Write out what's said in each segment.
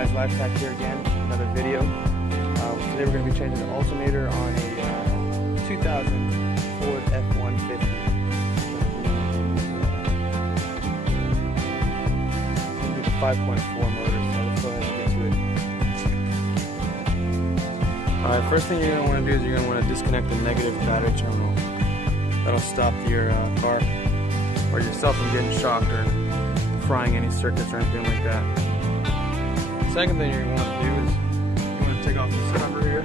guys, Life Hack here again, another video. Today we're going to be changing the alternator on a 2000 Ford F150. It's a 5.4 motor, so let's go ahead and get to it. Alright, first thing you're going to want to do is you're going to want to disconnect the negative battery terminal. That'll stop your car or yourself from getting shocked or frying any circuits or anything like that. Second thing you're going to want to do is you want to take off this cover here.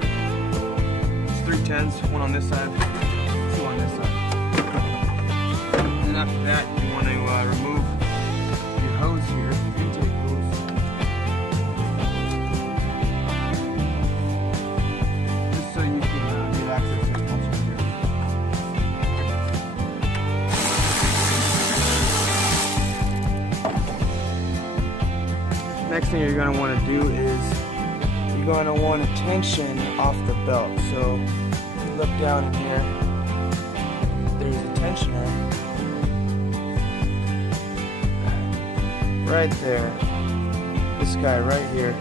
It's 3 10s, one on this side, 2 on this side. And then after that, you want to remove your hose here, intake hose. Just so you can get access to the alternator. Next thing you're going to want to do is you're going to want to tension off the belt. So if you look down in here, there's a tensioner right there. This guy right here.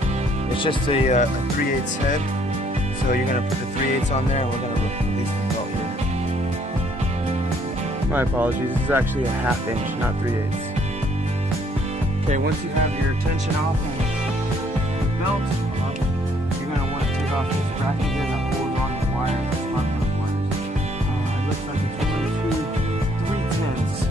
It's just a 3/8 head. So you're going to put the 3/8 on there and we're going to release the belt here. My apologies, this is actually a 1/2 inch, not 3/8. Okay, once you have your tension off and the belt off, you're going to want to take off this bracket here that holds on the wires, the spark plug wires. It looks like it's 1, 2, 3 10s.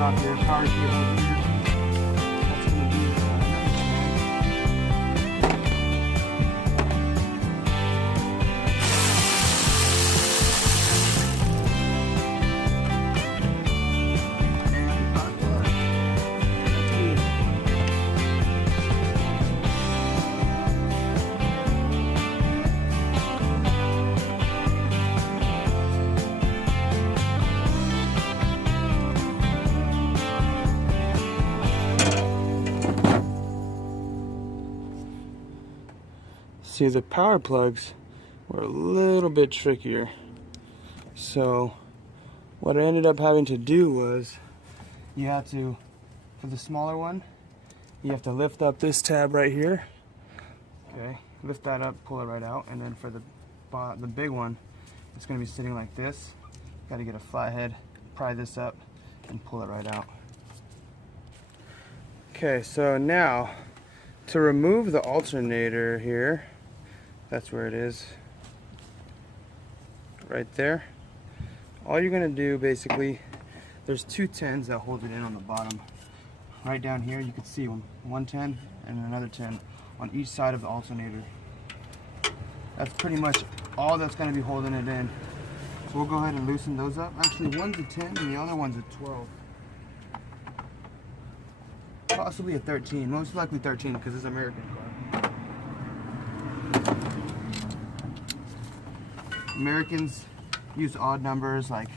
Off your power cable here. That's going to be See, the power plugs were a little bit trickier. So what I ended up having to do was you have to, for the smaller one, you have to lift up this tab right here. Okay, lift that up, pull it right out, and then for the big one, it's going to be sitting like this. Got to get a flat head, pry this up, and pull it right out. Okay, so now to remove the alternator here, that's where it is, right there. All you're gonna do basically, there's 2 10s that hold it in on the bottom. Right down here you can see one 10 and another 10 on each side of the alternator. That's pretty much all that's gonna be holding it in. So we'll go ahead and loosen those up. Actually, one's a 10 and the other one's a 12. Possibly a 13, most likely 13 because it's an American car. Americans use odd numbers like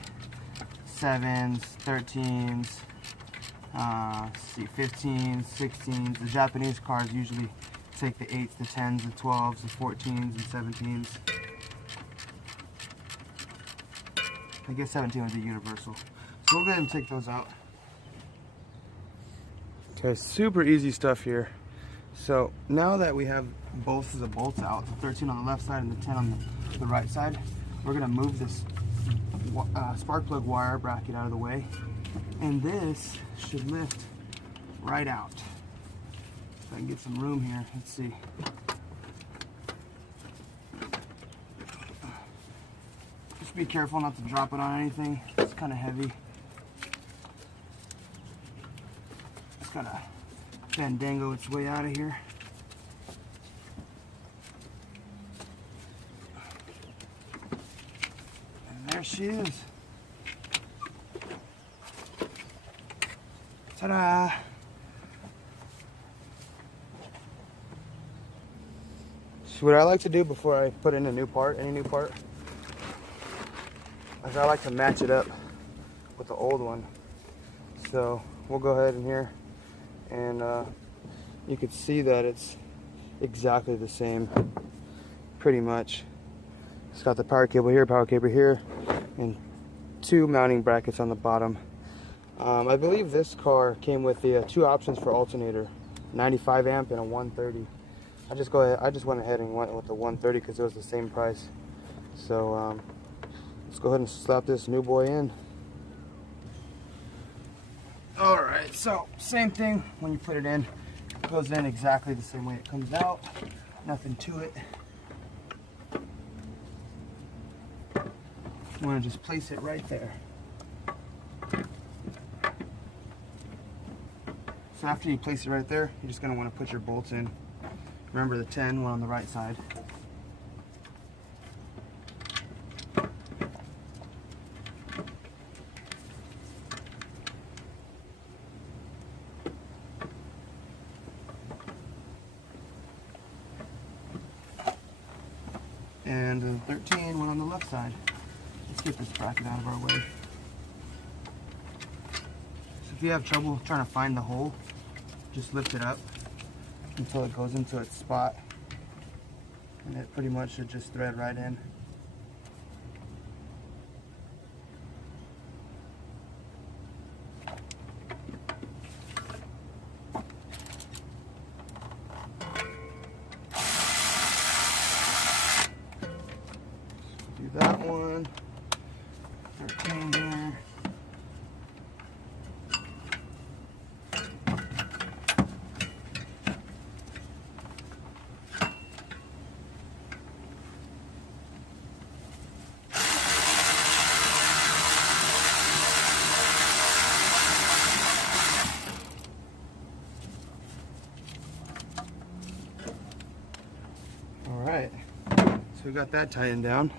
7s, 13s, 15s, 16s. The Japanese cars usually take the 8s, the 10s, the 12s, the 14s, and 17s. I guess 17 would be universal. So we'll go ahead and take those out. Okay, super easy stuff here. So now that we have both of the bolts out, the 13 on the left side and the 10 on the right side, we're going to move this spark plug wire bracket out of the way, and this should lift right out. If I can get some room here, let's see. Just be careful not to drop it on anything. It's kind of heavy. It's got to fandango its way out of here. There she is. Ta-da! So what I like to do before I put in a new part, any new part, is I like to match it up with the old one. So we'll go ahead in here, and you can see that it's exactly the same, pretty much. It's got the power cable here, and 2 mounting brackets on the bottom. I believe this car came with the 2 options for alternator, 95 amp and a 130. I just went ahead and went with the 130 because it was the same price. So let's go ahead and slap this new boy in. Alright, so same thing when you put it in. It goes in exactly the same way it comes out. Nothing to it. You want to just place it right there. So after you place it right there, you're just going to want to put your bolts in. Remember the 10 one on the right side. And the 13 one on the left side. Let's get this bracket out of our way. So if you have trouble trying to find the hole, just lift it up until it goes into its spot, and it pretty much should just thread right in. Do that one. 13 there. Alright, so we got that tightened down.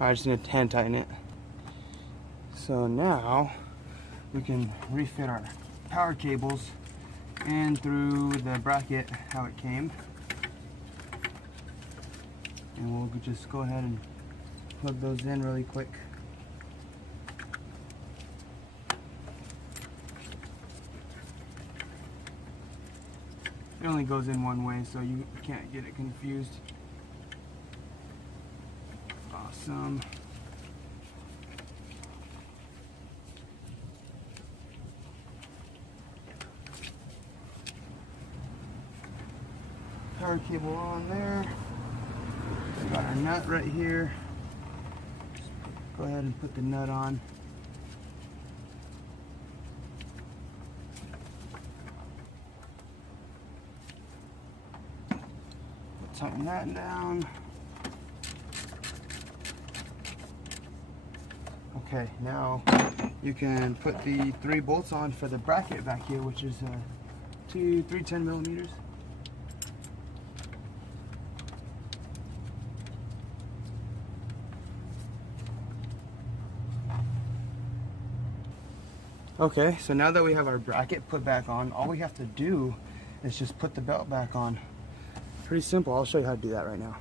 I just need to hand tighten it. So now we can refit our power cables in through the bracket how it came. And we'll just go ahead and plug those in really quick. It only goes in one way, so you can't get it confused. Awesome. Power cable on there. We got our nut right here. Just go ahead and put the nut on. Tighten that down. Okay, now you can put the 3 bolts on for the bracket back here, which is 3 10 millimeters. Okay, so now that we have our bracket put back on, all we have to do is just put the belt back on. Pretty simple. I'll show you how to do that right now.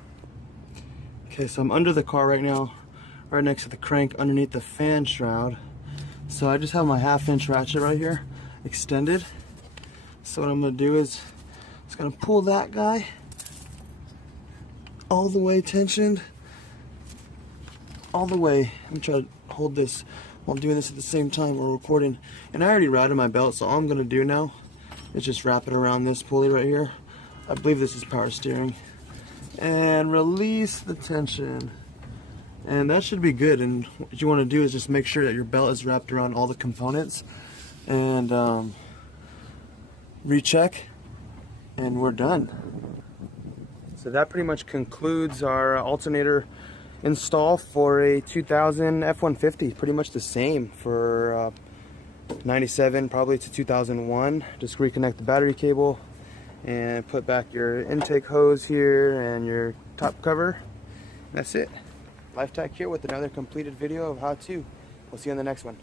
Okay, so I'm under the car right now, right next to the crank underneath the fan shroud. So I just have my 1/2 inch ratchet right here extended. So what I'm going to do is just going to pull that guy all the way tensioned, all the way. I'm trying to hold this while I'm doing this at the same time we're recording. And I already routed my belt, so all I'm going to do now is just wrap it around this pulley right here. I believe this is power steering. And release the tension. And that should be good. And what you want to do is just make sure that your belt is wrapped around all the components. And recheck. And we're done. So that pretty much concludes our alternator install for a 2000 F150. Pretty much the same for 97 probably to 2001. Just reconnect the battery cable and put back your intake hose here and your top cover. That's it. Life Tech here with another completed video of how to. We'll see you on the next one.